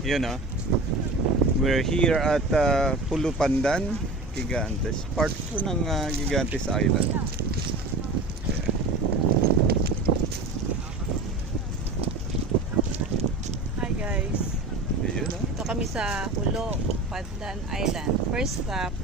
Yun ah. We're here at Pulo Pandan, Gigantes. Part 2 ng Gigantes Island. Ayan. Hi guys. Ayun ah. Ito kami sa Pulo Pandan Island. First stop,